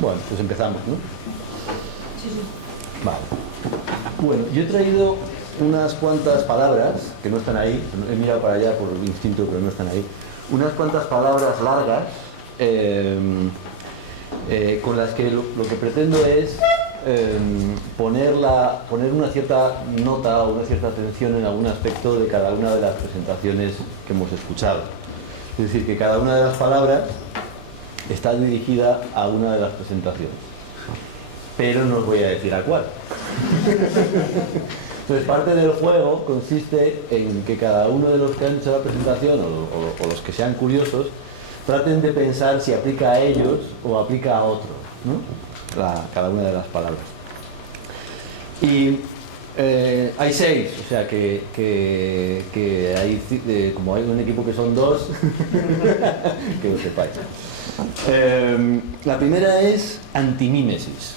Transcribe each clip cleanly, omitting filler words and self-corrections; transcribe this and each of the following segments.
Bueno, pues empezamos, ¿no? Sí, sí. Vale. Bueno, yo he traído unas cuantas palabras que no están ahí, he mirado para allá por instinto, pero no están ahí. Unas cuantas palabras largas con las que lo que pretendo es poner una cierta nota o una cierta atención en algún aspecto de cada una de las presentaciones que hemos escuchado. Es decir, que cada una de las palabras está dirigida a una de las presentaciones, pero no os voy a decir a cuál. Entonces, parte del juego consiste en que cada uno de los que han hecho la presentación o los que sean curiosos traten de pensar si aplica a ellos o aplica a otros, ¿no? Cada una de las palabras. Y hay 6, o sea que hay, como hay un equipo que son 2, que lo sepáis. La primera es antimímesis,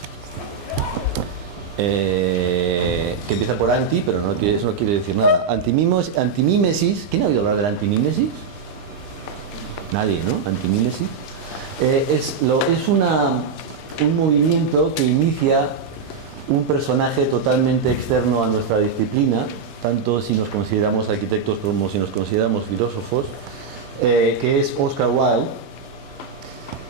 que empieza por anti, pero eso no quiere decir nada. Antimímesis, ¿quién ha oído hablar de la antimímesis? Nadie, ¿no? Antimímesis es un movimiento que inicia un personaje totalmente externo a nuestra disciplina, tanto si nos consideramos arquitectos como si nos consideramos filósofos, que es Oscar Wilde,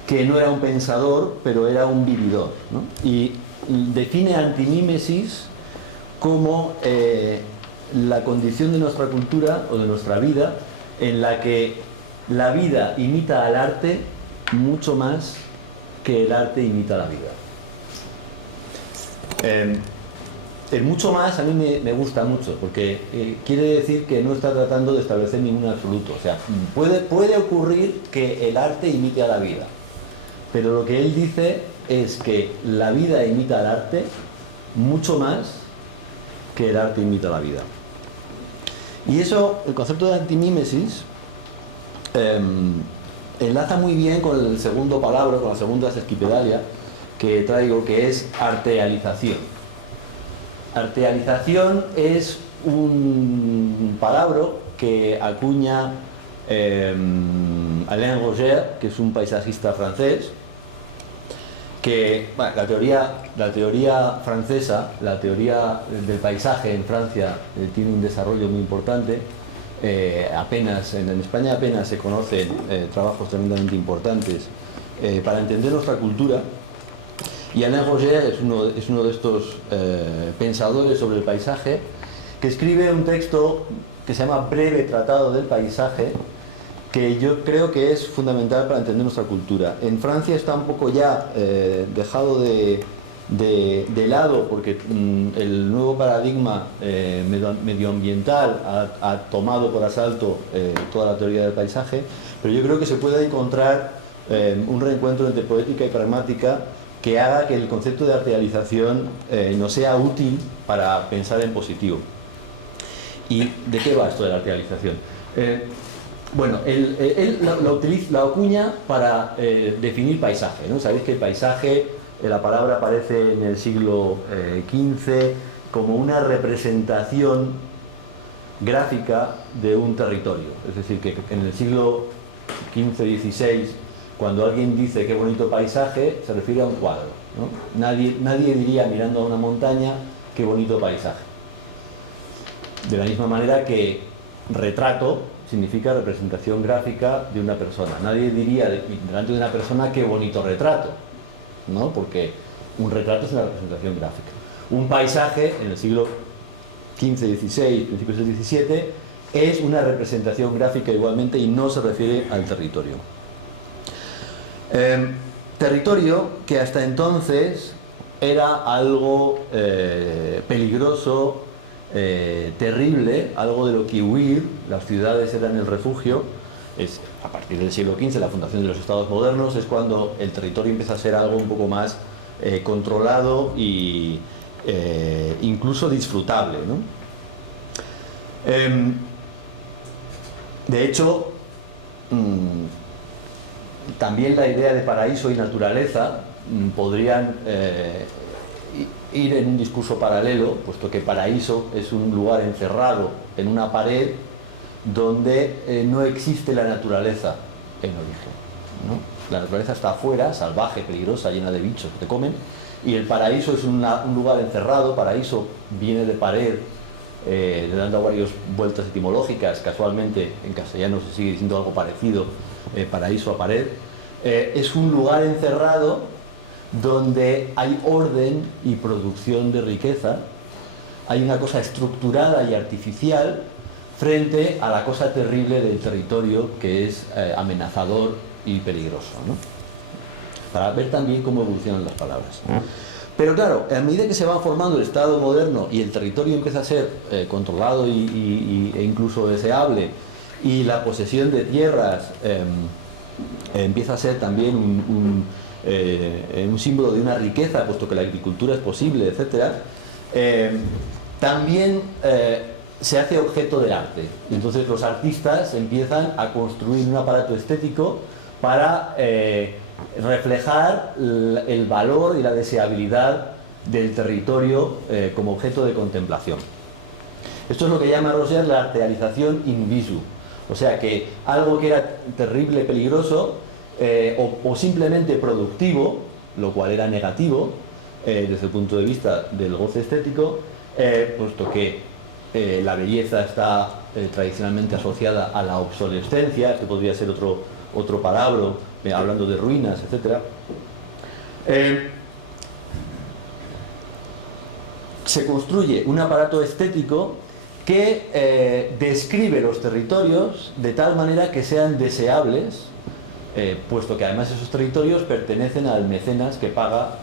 que no era un pensador, pero era un vividor, ¿no? Y define antimímesis como la condición de nuestra cultura o de nuestra vida en la que la vida imita al arte mucho más que el arte imita la vida. El mucho más a mí me gusta mucho, porque quiere decir que no está tratando de establecer ningún absoluto. O sea, puede ocurrir que el arte imite a la vida, pero lo que él dice es que la vida imita al arte mucho más que el arte imita a la vida. Y eso, el concepto de antimímesis, enlaza muy bien con el segundo palabra, con la segunda sesquipedalia que traigo, que es artealización. Artealización es un palabra que acuña Alain Roger, que es un paisajista francés, que bueno, la teoría francesa, la teoría del paisaje en Francia tiene un desarrollo muy importante. En España apenas se conocen trabajos tremendamente importantes para entender nuestra cultura, y Alain Roger es uno de estos pensadores sobre el paisaje, que escribe un texto que se llama Breve Tratado del Paisaje, que yo creo que es fundamental para entender nuestra cultura. En Francia está un poco ya dejado de lado, porque el nuevo paradigma medioambiental ha tomado por asalto toda la teoría del paisaje, pero yo creo que se puede encontrar un reencuentro entre poética y pragmática que haga que el concepto de artealización nos sea útil para pensar en positivo. ¿Y de qué va esto de la artealización? Bueno, él la acuña para definir paisaje, ¿no? Sabéis que el paisaje, la palabra aparece en el siglo XV como una representación gráfica de un territorio. Es decir, que en el siglo XV-XVI, cuando alguien dice qué bonito paisaje, se refiere a un cuadro, ¿no? Nadie diría mirando a una montaña qué bonito paisaje. De la misma manera que retrato significa representación gráfica de una persona. Nadie diría delante de una persona qué bonito retrato, ¿no? Porque un retrato es una representación gráfica. Un paisaje en el siglo XV, XVI, principios del XVII, es una representación gráfica igualmente y no se refiere al territorio. Territorio que hasta entonces era algo peligroso, terrible, algo de lo que huir. Las ciudades eran el refugio. Es a partir del siglo XV, la fundación de los estados modernos, es cuando el territorio empieza a ser algo un poco más controlado e incluso disfrutable, ¿no? De hecho, también la idea de paraíso y naturaleza podrían ir en un discurso paralelo, puesto que paraíso es un lugar encerrado en una pared donde no existe la naturaleza en origen, ¿no? La naturaleza está afuera, salvaje, peligrosa, llena de bichos que te comen, y el paraíso es un lugar encerrado. Paraíso viene de pared, le dando varias vueltas etimológicas. Casualmente en castellano se sigue diciendo algo parecido, paraíso a pared. Es un lugar encerrado donde hay orden y producción de riqueza. Hay una cosa estructurada y artificial frente a la cosa terrible del territorio, que es amenazador y peligroso, ¿no? Para ver también cómo evolucionan las palabras. Pero claro, a medida que se va formando el Estado moderno y el territorio empieza a ser controlado e incluso deseable, y la posesión de tierras empieza a ser también un símbolo de una riqueza, puesto que la agricultura es posible, etc., también se hace objeto del arte. Entonces los artistas empiezan a construir un aparato estético para reflejar el valor y la deseabilidad del territorio como objeto de contemplación. Esto es lo que llama Roger la artealización in visu. O sea que algo que era terrible, peligroso, o simplemente productivo, lo cual era negativo desde el punto de vista del goce estético, puesto que la belleza está tradicionalmente asociada a la obsolescencia, que podría ser otro palabra, hablando de ruinas, etc. Se construye un aparato estético que describe los territorios de tal manera que sean deseables, puesto que además esos territorios pertenecen al mecenas que paga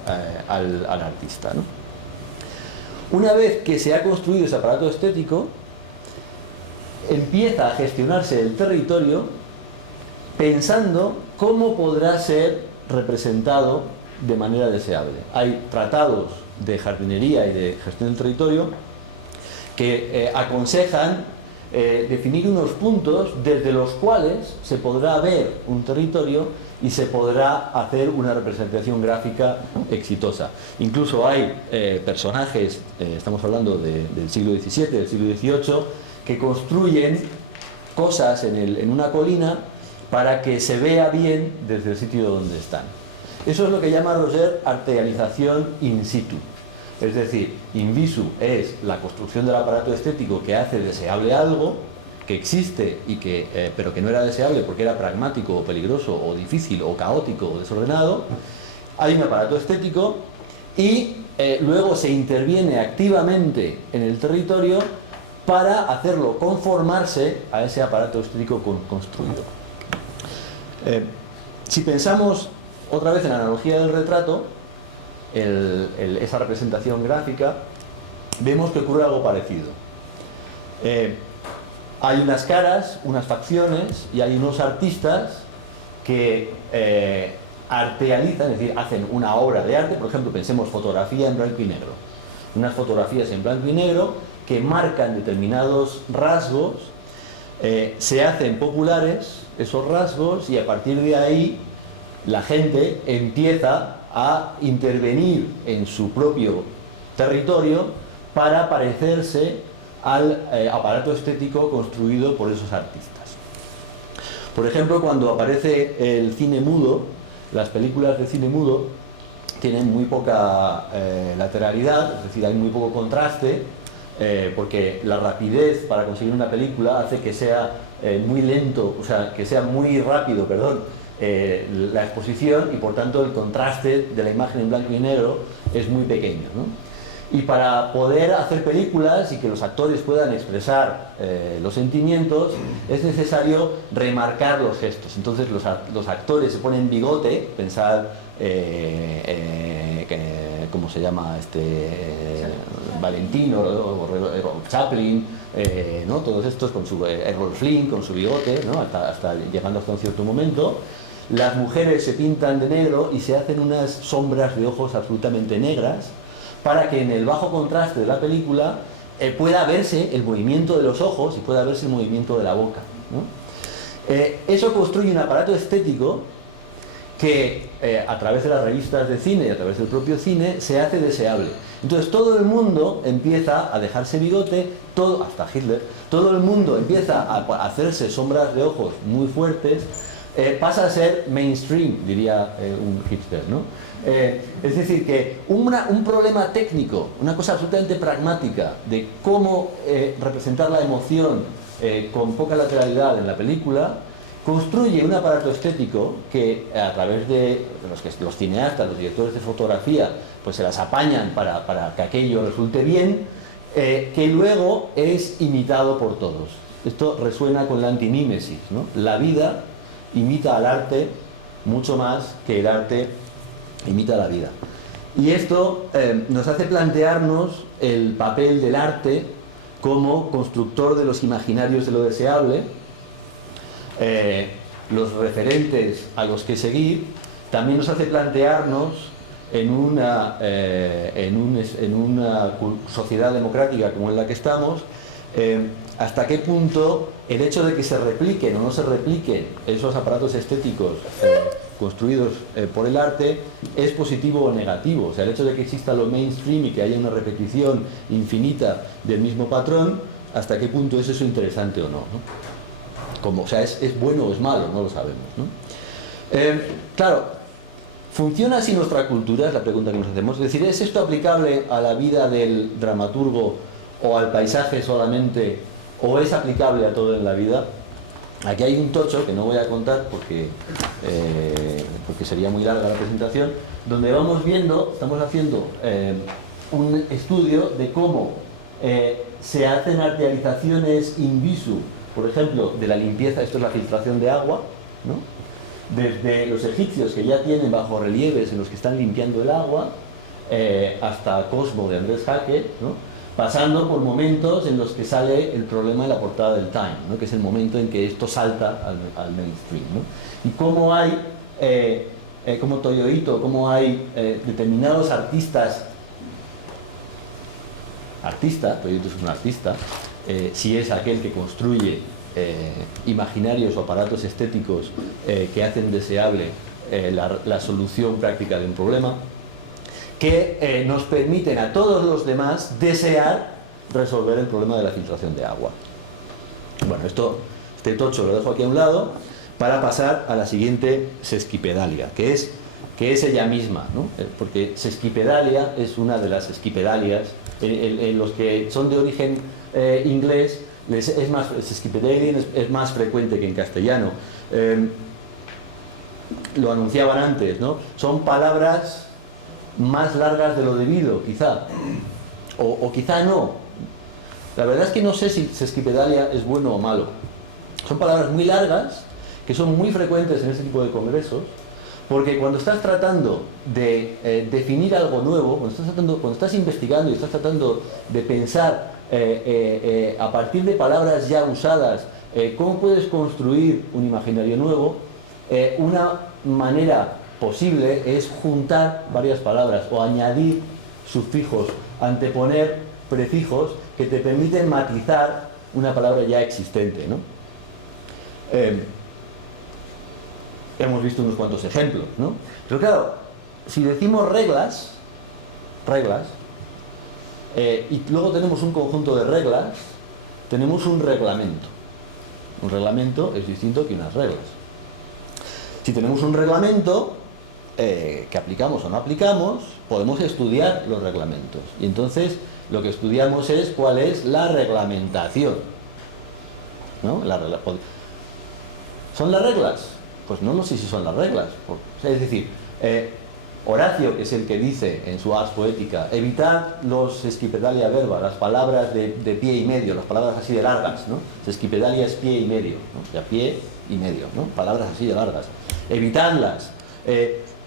al artista, ¿no? Una vez que se ha construido ese aparato estético, empieza a gestionarse el territorio pensando cómo podrá ser representado de manera deseable. Hay tratados de jardinería y de gestión del territorio que aconsejan definir unos puntos desde los cuales se podrá ver un territorio y se podrá hacer una representación gráfica exitosa. Incluso hay personajes, estamos hablando del siglo XVII, del siglo XVIII, que construyen cosas en una colina para que se vea bien desde el sitio donde están. Eso es lo que llama Roger artealización in situ. Es decir, in visu es la construcción del aparato estético que hace deseable algo, que existe, pero que no era deseable porque era pragmático o peligroso o difícil o caótico o desordenado. Hay un aparato estético y luego se interviene activamente en el territorio para hacerlo conformarse a ese aparato estético construido. Si pensamos otra vez en la analogía del retrato, esa representación gráfica, vemos que ocurre algo parecido. Hay unas caras, unas facciones, y hay unos artistas que artealizan, es decir, hacen una obra de arte. Por ejemplo, pensemos fotografía en blanco y negro. Unas fotografías en blanco y negro que marcan determinados rasgos, se hacen populares esos rasgos, y a partir de ahí la gente empieza a intervenir en su propio territorio para parecerse al aparato estético construido por esos artistas. Por ejemplo, cuando aparece el cine mudo, las películas de cine mudo tienen muy poca lateralidad, es decir, hay muy poco contraste, porque la rapidez para conseguir una película hace que sea muy lento, o sea, que sea muy rápido, la exposición, y por tanto el contraste de la imagen en blanco y negro es muy pequeño, ¿no? Y para poder hacer películas y que los actores puedan expresar los sentimientos, es necesario remarcar los gestos. Entonces los actores se ponen bigote, pensad, ¿cómo se llama? Valentino o Chaplin, ¿no? Todos estos con su Errol Flynn, con su bigote, ¿no? hasta llegando hasta un cierto momento. Las mujeres se pintan de negro y se hacen unas sombras de ojos absolutamente negras, para que en el bajo contraste de la película pueda verse el movimiento de los ojos y pueda verse el movimiento de la boca, ¿no? Eso construye un aparato estético que a través de las revistas de cine y a través del propio cine se hace deseable. Entonces todo el mundo empieza a dejarse bigote, hasta Hitler, todo el mundo empieza a hacerse sombras de ojos muy fuertes, pasa a ser mainstream, diría un hipster, ¿no? Es decir, que un problema técnico, una cosa absolutamente pragmática de cómo representar la emoción con poca lateralidad en la película, construye un aparato estético que a través de los cineastas, los directores de fotografía, pues se las apañan para que aquello resulte bien, que luego es imitado por todos. Esto resuena con la antinímesis, ¿no? La vida imita al arte mucho más que el arte imita la vida. Y esto nos hace plantearnos el papel del arte como constructor de los imaginarios de lo deseable, los referentes a los que seguir. También nos hace plantearnos en una sociedad democrática como en la que estamos, hasta qué punto el hecho de que se repliquen o no se repliquen esos aparatos estéticos construidos por el arte es positivo o negativo. O sea, el hecho de que exista lo mainstream y que haya una repetición infinita del mismo patrón, hasta qué punto es eso interesante o no, ¿no? Como, o sea, ¿es bueno o es malo? No lo sabemos, ¿no? Claro, ¿funciona así nuestra cultura? Es la pregunta que nos hacemos. Es decir, ¿es esto aplicable a la vida del dramaturgo o al paisaje solamente, o es aplicable a todo en la vida? Aquí hay un tocho que no voy a contar porque sería muy larga la presentación, donde vamos viendo, estamos haciendo un estudio de cómo se hacen arterializaciones in visu, por ejemplo, de la limpieza. Esto es la filtración de agua, ¿no? Desde los egipcios, que ya tienen bajorrelieves en los que están limpiando el agua, hasta Cosmo de Andrés Jaque, ¿no? Pasando por momentos en los que sale el problema en la portada del Time, ¿no? Que es el momento en que esto salta al mainstream, ¿no? Y cómo hay, como Toyo Ito, cómo hay determinados artistas, Toyo Ito es un artista, si es aquel que construye imaginarios o aparatos estéticos que hacen deseable la solución práctica de un problema, que nos permiten a todos los demás desear resolver el problema de la filtración de agua. Bueno, este tocho lo dejo aquí a un lado para pasar a la siguiente sesquipedalia, que es ella misma, ¿no? Porque sesquipedalia es una de las esquipedalias. Los que son de origen inglés, sesquipedalian es más frecuente que en castellano. Lo anunciaban antes, ¿no? Son palabras más largas de lo debido, quizá, o quizá no. La verdad es que no sé si sesquipedalia es bueno o malo. Son palabras muy largas que son muy frecuentes en este tipo de congresos, porque cuando estás tratando de definir algo nuevo, cuando estás investigando y estás tratando de pensar a partir de palabras ya usadas, cómo puedes construir un imaginario nuevo, una manera posible es juntar varias palabras o añadir sufijos, anteponer prefijos que te permiten matizar una palabra ya existente, ¿no? Hemos visto unos cuantos ejemplos, ¿no? Pero claro, si decimos reglas, y luego tenemos un conjunto de reglas, tenemos un reglamento. Un reglamento es distinto que unas reglas. Si tenemos un reglamento que aplicamos o no aplicamos, podemos estudiar los reglamentos. Y entonces lo que estudiamos es cuál es la reglamentación, ¿no? ¿Son las reglas? Pues no sé si son las reglas. Es decir, Horacio, que es el que dice en su Ars Poetica, evitar los sesquipedalia verba, las palabras de pie y medio, las palabras así de largas, ¿no? Sesquipedalia es pie y medio, ¿no? O sea, pie y medio, ¿no? Palabras así de largas. Evitadlas,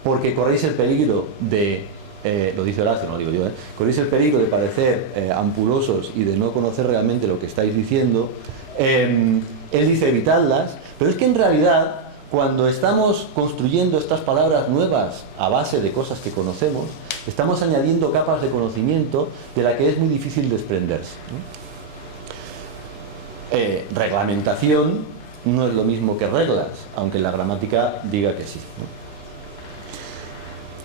porque corréis el peligro de, lo dice Horacio, no lo digo yo, corréis el peligro de parecer ampulosos y de no conocer realmente lo que estáis diciendo. Él dice evitadlas, pero es que en realidad, cuando estamos construyendo estas palabras nuevas a base de cosas que conocemos, estamos añadiendo capas de conocimiento de la que es muy difícil desprenderse, ¿no? Reglamentación no es lo mismo que reglas, aunque la gramática diga que sí, ¿no?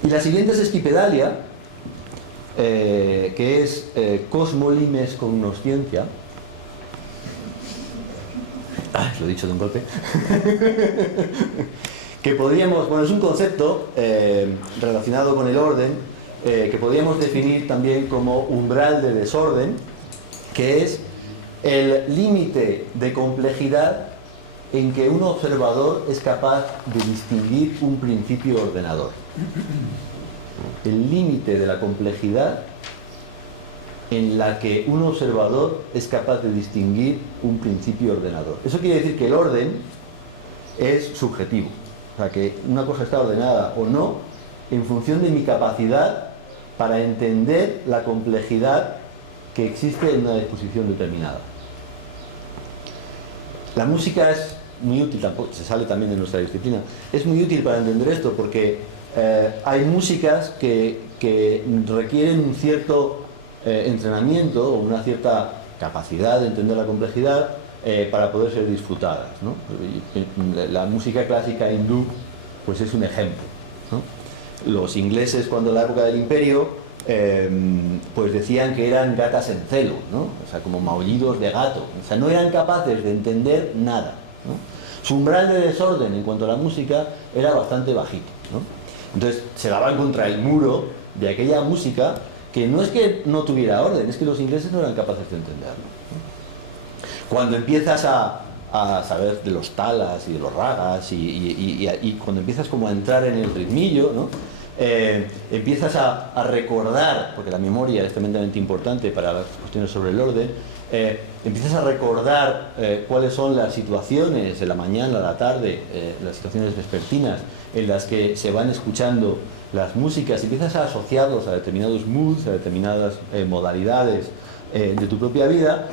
Y la siguiente es esquipedalia, que es cosmo limes cognoscientia. Lo he dicho de un golpe. Que podríamos, bueno, es un concepto relacionado con el orden, que podríamos definir también como umbral de desorden, que es el límite de complejidad en que un observador es capaz de distinguir un principio ordenador. El límite de la complejidad en la que un observador es capaz de distinguir un principio ordenador. Eso quiere decir que el orden es subjetivo. O sea, que una cosa está ordenada o no en función de mi capacidad para entender la complejidad que existe en una disposición determinada. La música es muy útil, tampoco se sale también de nuestra disciplina, es muy útil para entender esto porque hay músicas que requieren un cierto entrenamiento o una cierta capacidad de entender la complejidad para poder ser disfrutadas, ¿no? La música clásica hindú pues es un ejemplo, ¿no? Los ingleses, cuando en la época del imperio, pues decían que eran gatas en celo, ¿no? O sea, como maullidos de gato. O sea, no eran capaces de entender nada, ¿no? Su umbral de desorden en cuanto a la música era bastante bajito, ¿no? Entonces se daban contra el muro de aquella música que no es que no tuviera orden, es que los ingleses no eran capaces de entenderlo, ¿no? Cuando empiezas a saber de los talas y de los ragas y cuando empiezas como a entrar en el ritmillo, ¿no? Empiezas a recordar, porque la memoria es tremendamente importante para las cuestiones sobre el orden, empiezas a recordar cuáles son las situaciones de la mañana, la tarde, las situaciones vespertinas en las que se van escuchando las músicas, empiezas a asociarlos a determinados moods, a determinadas modalidades de tu propia vida,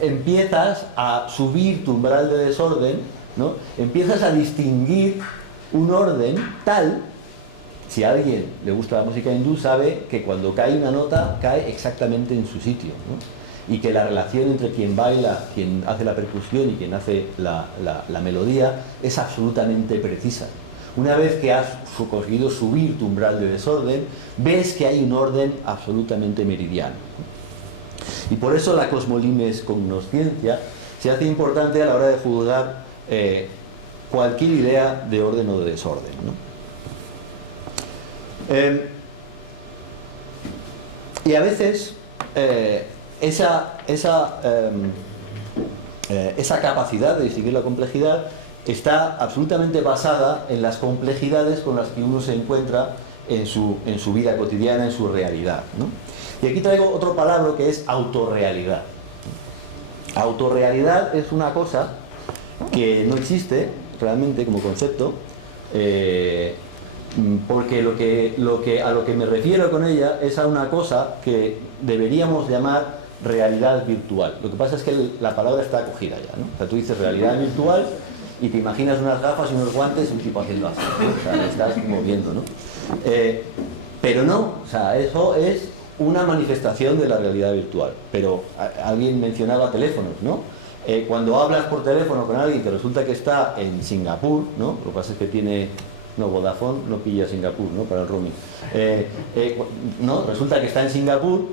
empiezas a subir tu umbral de desorden, ¿no? Empiezas a distinguir un orden tal. Si a alguien le gusta la música hindú, sabe que cuando cae una nota, cae exactamente en su sitio, ¿no? Y que la relación entre quien baila, quien hace la percusión y quien hace la melodía es absolutamente precisa. Una vez que has conseguido subir tu umbral de desorden, ves que hay un orden absolutamente meridiano. Y por eso la cosmolimes cognosciencia se hace importante a la hora de juzgar cualquier idea de orden o de desorden, ¿no? Y a veces esa capacidad de distinguir la complejidad está absolutamente basada en las complejidades con las que uno se encuentra en su vida cotidiana, en su realidad, ¿no? Y aquí traigo otro palabra que es autorrealidad. Autorrealidad es una cosa que no existe realmente como concepto, porque a lo que me refiero con ella es a una cosa que deberíamos llamar realidad virtual. Lo que pasa es que la palabra está acogida ya, ¿no? O sea, tú dices realidad virtual y te imaginas unas gafas y unos guantes y un tipo haciendo así, ¿no? O sea, le estás moviendo, ¿no? Pero no, o sea, eso es una manifestación de la realidad virtual. Pero alguien mencionaba teléfonos, ¿no? Cuando hablas por teléfono con alguien que resulta que está en Singapur, ¿no? Lo que pasa es que tiene... No, Vodafone no pilla Singapur, ¿no? Para el roaming. No, resulta que está en Singapur,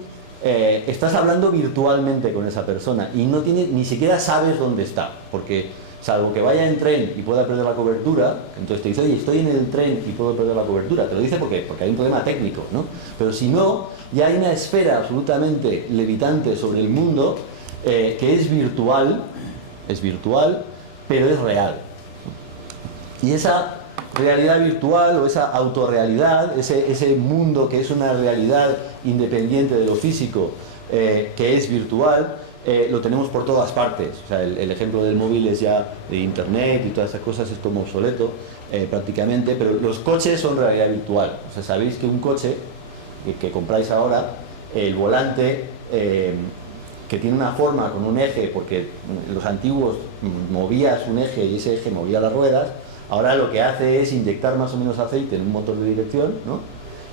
estás hablando virtualmente con esa persona y ni siquiera sabes dónde está, porque salvo que vaya en tren y pueda perder la cobertura, entonces te dice, oye, estoy en el tren y puedo perder la cobertura. Te lo dice porque hay un problema técnico, ¿no? Pero si no, ya hay una esfera absolutamente levitante sobre el mundo que es virtual, pero es real. Y esa realidad virtual o esa autorrealidad, ese mundo que es una realidad independiente de lo físico, que es virtual, lo tenemos por todas partes. O sea, el ejemplo del móvil es ya de internet y todas esas cosas es como obsoleto prácticamente, pero los coches son realidad virtual. O sea, sabéis que un coche que compráis ahora, el volante que tiene una forma con un eje, porque los antiguos movías un eje y ese eje movía las ruedas. Ahora lo que hace es inyectar más o menos aceite en un motor de dirección, ¿no?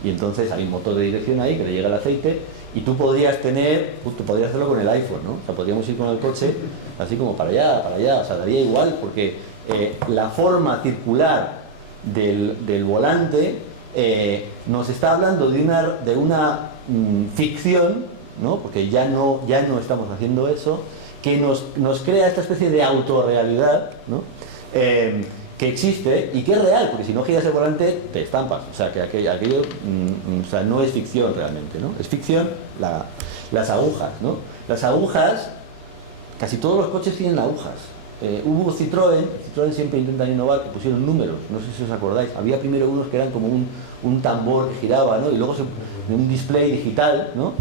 Y entonces hay un motor de dirección ahí que le llega el aceite y tú podrías hacerlo con el iPhone, ¿no? O sea, podríamos ir con el coche así como para allá, o sea, daría igual porque la forma circular del volante nos está hablando de una ficción ¿no? Porque ya no estamos haciendo eso, que nos crea esta especie de autorrealidad, ¿no? Que existe y que es real, porque si no giras el volante te estampas, o sea que aquello o sea, no es ficción realmente, ¿no? Es ficción las agujas, ¿no? Las agujas, casi todos los coches tienen agujas. Hubo Citroën siempre intentan innovar, que pusieron números, no sé si os acordáis, había primero unos que eran como un tambor que giraba, ¿no? Y luego un display digital, ¿no?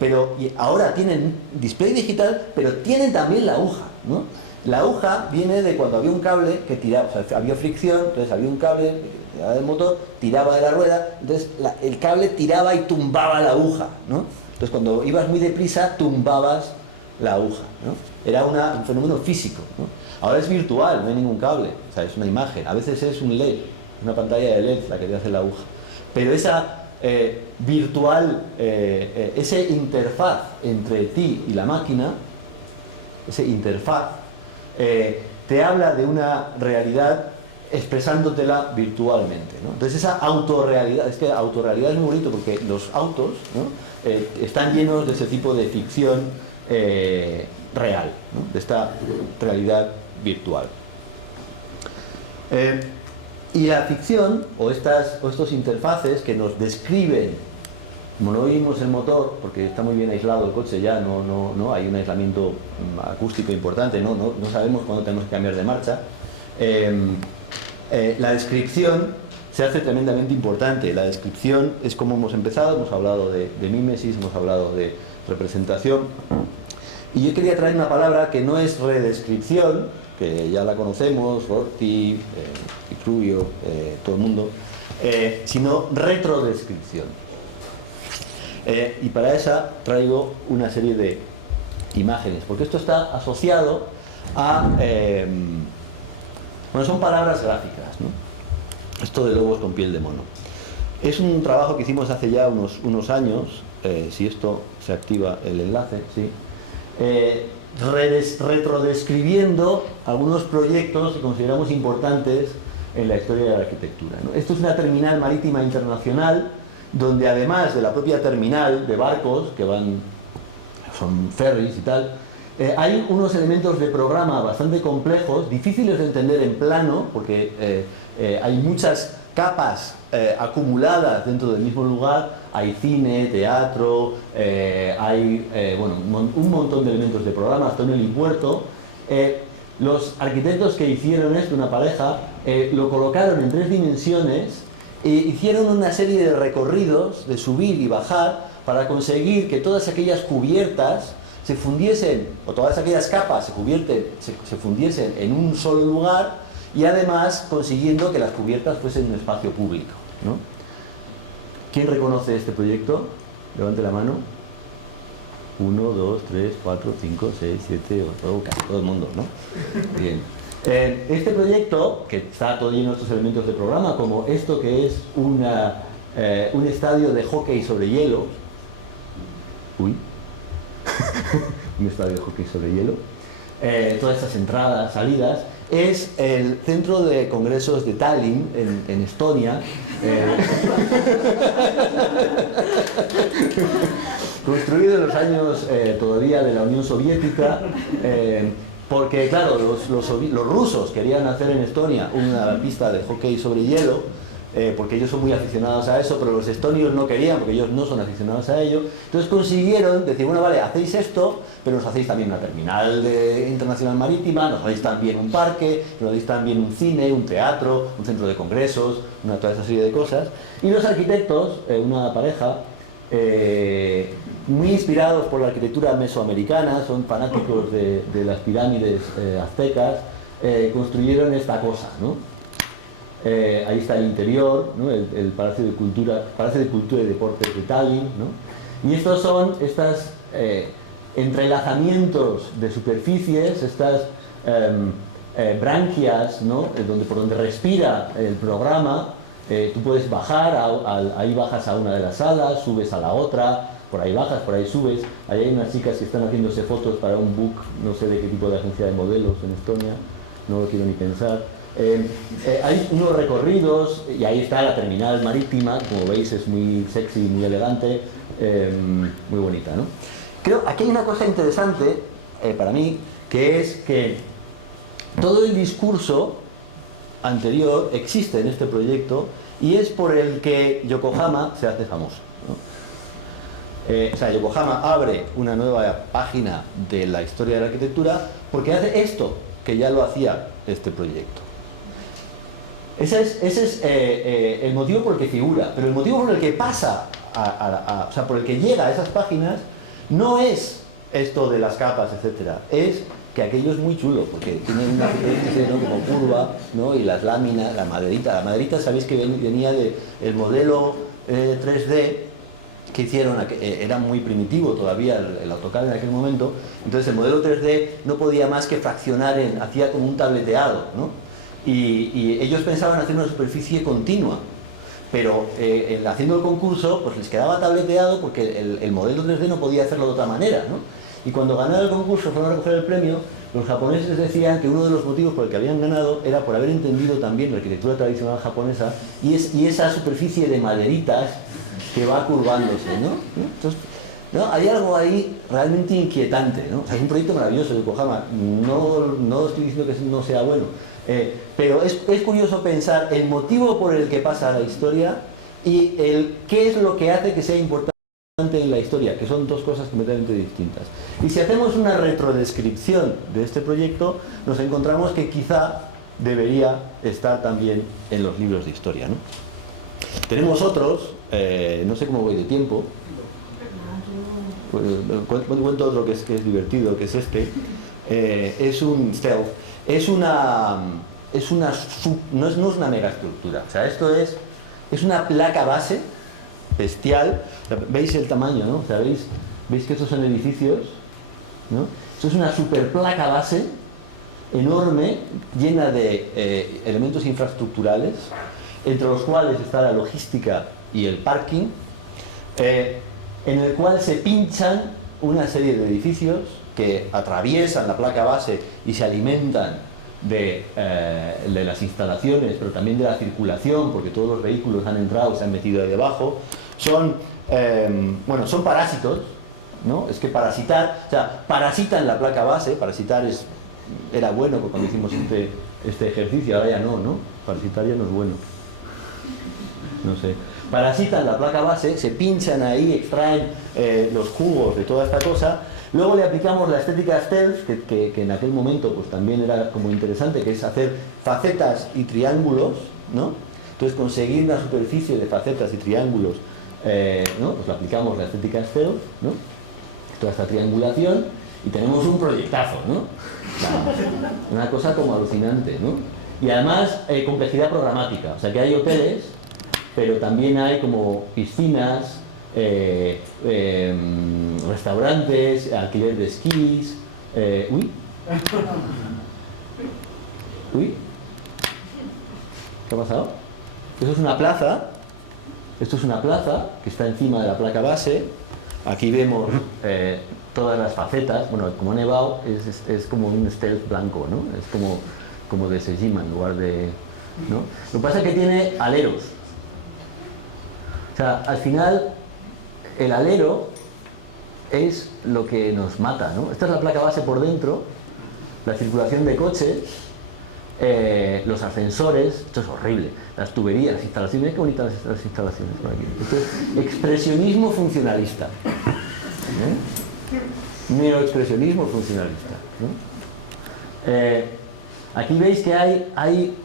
Pero ahora tienen display digital, pero tienen también la aguja, ¿no? La aguja viene de cuando había un cable que tiraba, o sea, había fricción, entonces había un cable que tiraba del motor, tiraba de la rueda, entonces el cable tiraba y tumbaba la aguja, ¿no? Entonces cuando ibas muy deprisa, tumbabas la aguja, ¿no? Era un fenómeno físico, ¿no? Ahora es virtual, no hay ningún cable, o sea, es una imagen, a veces es un LED, una pantalla de LED la que te hace la aguja, pero esa virtual, ese interfaz entre ti y la máquina, ese interfaz, te habla de una realidad expresándotela virtualmente, ¿no? Entonces esa autorrealidad, es que autorrealidad es muy bonito porque los autos, ¿no? Están llenos de ese tipo de ficción real, ¿no? De esta realidad virtual. Y la ficción o estos interfaces que nos describen, como no oímos el motor, porque está muy bien aislado el coche ya, no hay un aislamiento acústico importante, no sabemos cuándo tenemos que cambiar de marcha, la descripción se hace tremendamente importante. La descripción es como hemos empezado, hemos hablado de mímesis, hemos hablado de representación, y yo quería traer una palabra que no es redescripción, que ya la conocemos, Rorty, Rubio, todo el mundo, sino retrodescripción. Y para esa traigo una serie de imágenes, porque esto está asociado a... bueno, son palabras gráficas, ¿no? Esto de lobos con piel de mono. Es un trabajo que hicimos hace ya unos años, si esto se activa el enlace, ¿sí? Retrodescribiendo algunos proyectos que consideramos importantes en la historia de la arquitectura, ¿no? Esto es una terminal marítima internacional donde además de la propia terminal de barcos, que son ferries y tal, hay unos elementos de programa bastante complejos, difíciles de entender en plano, porque hay muchas capas acumuladas dentro del mismo lugar, hay cine, teatro, hay bueno, un montón de elementos de programa, hasta un helipuerto. Los arquitectos que hicieron esto, una pareja, lo colocaron en 3 dimensiones. Hicieron una serie de recorridos de subir y bajar para conseguir que todas aquellas cubiertas se fundiesen, o todas aquellas capas se fundiesen en un solo lugar, y además consiguiendo que las cubiertas fuesen un espacio público, ¿no? ¿Quién reconoce este proyecto? Levante la mano. 1, 2, 3, 4, 5, 6, 7, 8, casi todo el mundo, ¿no? Bien. Este proyecto, que está todo lleno de estos elementos de programa, como esto que es un estadio de hockey sobre hielo, un estadio de hockey sobre hielo, todas estas entradas, salidas, es el centro de congresos de Tallinn, en Estonia, construido en los años todavía de la Unión Soviética, porque claro, los rusos querían hacer en Estonia una pista de hockey sobre hielo, porque ellos son muy aficionados a eso, pero los estonios no querían, porque ellos no son aficionados a ello. Entonces consiguieron decir, bueno, vale, hacéis esto, pero nos hacéis también una terminal internacional marítima, nos hacéis también un parque, nos hacéis también un cine, un teatro, un centro de congresos, toda esa serie de cosas. Y los arquitectos, una pareja, muy inspirados por la arquitectura mesoamericana, son fanáticos de las pirámides aztecas, construyeron esta cosa, ¿no? Ahí está el interior, ¿no? el Palacio de Cultura y Deportes de Tallinn, ¿no? Y estos son entrelazamientos de superficies, estas branquias, ¿no? Por donde respira el programa. Tú puedes bajar, ahí bajas a una de las salas, subes a la otra, por ahí bajas, por ahí subes. Ahí hay unas chicas que están haciéndose fotos para un book, no sé de qué tipo de agencia de modelos en Estonia, no lo quiero ni pensar. Hay unos recorridos y ahí está la terminal marítima, como veis es muy sexy, muy elegante, muy bonita, ¿no? aquí hay una cosa interesante para mí, que es que todo el discurso anterior existe en este proyecto y es por el que Yokohama se hace famoso, ¿no? O sea, Yokohama abre una nueva página de la historia de la arquitectura porque hace esto que ya lo hacía este proyecto. Ese es el motivo por el que figura, pero el motivo por el que pasa, o sea, por el que llega a esas páginas, no es esto de las capas, etcétera, es que aquello es muy chulo, porque tiene una superficie, ¿no?, como curva, ¿no?, y las láminas, la maderita sabéis que venía del modelo 3D que hicieron, era muy primitivo todavía el AutoCAD en aquel momento, entonces el modelo 3D no podía más que fraccionar, hacía como un tableteado, ¿no? Y ellos pensaban hacer una superficie continua, pero haciendo el concurso pues les quedaba tableteado porque el modelo 3D no podía hacerlo de otra manera, ¿no? Y cuando ganaron el concurso, fueron a recoger el premio, los japoneses decían que uno de los motivos por el que habían ganado era por haber entendido también la arquitectura tradicional japonesa y esa superficie de maderitas que va curvándose, ¿no? Entonces, ¿no?, hay algo ahí realmente inquietante, ¿no? O sea, es un proyecto maravilloso de Yokohama, no estoy diciendo que no sea bueno, pero es curioso pensar el motivo por el que pasa la historia y qué es lo que hace que sea importante en la historia, que son dos cosas completamente distintas. Y si hacemos una retrodescripción de este proyecto, nos encontramos que quizá debería estar también en los libros de historia, ¿no? Tenemos otros, no sé cómo voy de tiempo, cuento otro que es divertido, que es este, es un stealth, no es una megaestructura, o sea, esto es una placa base bestial. ¿Veis el tamaño, no? O sea, ¿veis que estos son edificios, ¿no? Esto es una super placa base enorme, llena de elementos infraestructurales, entre los cuales está la logística y el parking, en el cual se pinchan una serie de edificios que atraviesan la placa base y se alimentan de las instalaciones, pero también de la circulación, porque todos los vehículos han entrado, se han metido ahí debajo. Son parásitos, ¿no? Es que parasitar, o sea, parasitan la placa base. Parasitar era bueno cuando hicimos este ejercicio, ahora ya no, ¿no? Parasitar ya no es bueno. No sé. Parasitan la placa base, se pinchan ahí, extraen los jugos de toda esta cosa. Luego le aplicamos la estética stealth, que en aquel momento pues también era como interesante, que es hacer facetas y triángulos, ¿no? Entonces conseguir una superficie de facetas y triángulos, ¿no? Pues le aplicamos la estética stealth, ¿no? Toda esta triangulación y tenemos un proyectazo, ¿no? Una cosa como alucinante, ¿no? Y además complejidad programática, o sea que hay hoteles, pero también hay como piscinas, restaurantes, alquiler de esquís. Uy, ¿qué ha pasado? Eso es una plaza. Esto es una plaza que está encima de la placa base. Aquí vemos todas las facetas. Bueno, como ha nevado, es como un stealth blanco, ¿no? Es como de Sejima en lugar de, ¿no? Lo que pasa es que tiene aleros. O sea, al final, el alero es lo que nos mata, ¿no? Esta es la placa base por dentro, la circulación de coches, los ascensores. Esto es horrible, las tuberías, las instalaciones. Qué bonitas las instalaciones por aquí. Esto es expresionismo funcionalista, neoexpresionismo funcionalista, ¿no? Aquí veis que hay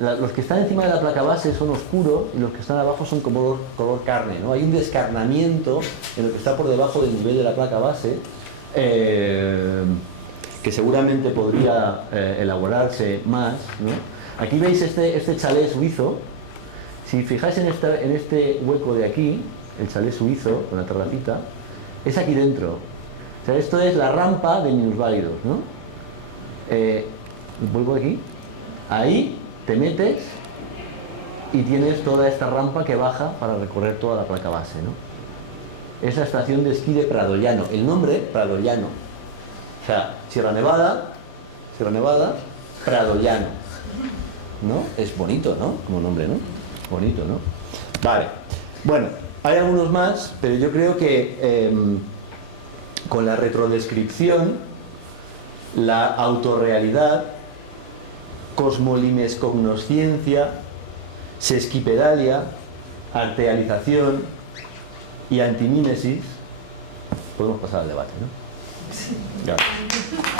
los que están encima de la placa base son oscuros y los que están abajo son como color carne, ¿no? Hay un descarnamiento en lo que está por debajo del nivel de la placa base, que seguramente podría elaborarse más, ¿no? Aquí veis este chalet suizo. Si fijáis en este hueco de aquí, el chalet suizo con la terracita, es aquí dentro. O sea, esto es la rampa de minusválidos, ¿no? Vuelvo aquí. Ahí te metes y tienes toda esta rampa que baja para recorrer toda la placa base, ¿no? Es la estación de esquí de Pradollano. El nombre, Pradollano. O sea, Sierra Nevada, Pradollano, ¿no? Es bonito, ¿no? Como nombre, ¿no? Bonito, ¿no? Vale. Bueno, hay algunos más, pero yo creo que con la retrodescripción, la autorrealidad, cosmolimes cognosciencia, sesquipedalia, artealización y antimímesis. Podemos pasar al debate, ¿no? Sí. Gracias.